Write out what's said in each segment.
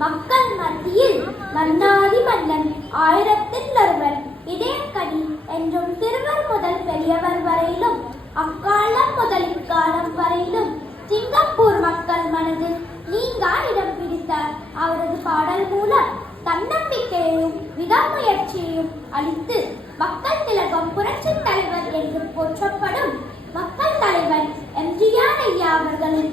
மக்கள் மத்தியில் மன்னாதி மன்னன் ஆயிரத்தில் ஒருவன் இதயக்கடி என்றும் சிறுவர் முதல் பெரியவர் வரையிலும் அக்காலம் முதல் இக்காலம் வரையிலும் சிங்கப்பூர் மக்கள் மனதில் நீங்கா இடம் பிடித்த அவரது பாடல் மூலம் தன்னம்பிக்கையையும் விடாமுயற்சியையும் அளித்து மக்கள் திலகம் புரட்சித் தலைவர் என்று போற்றப்படும் மக்கள் தலைவர் எம்ஜிஆர் ஐயா அவர்களின்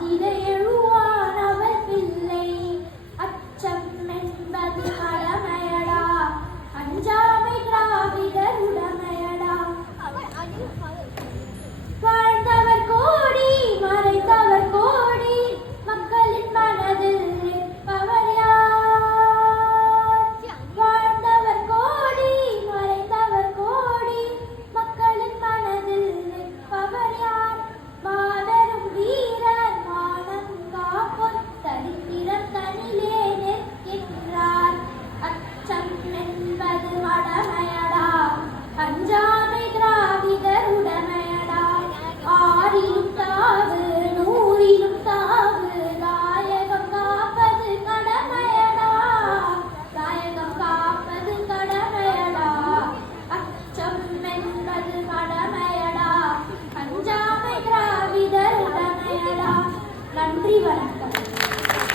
காத்திலே gimana?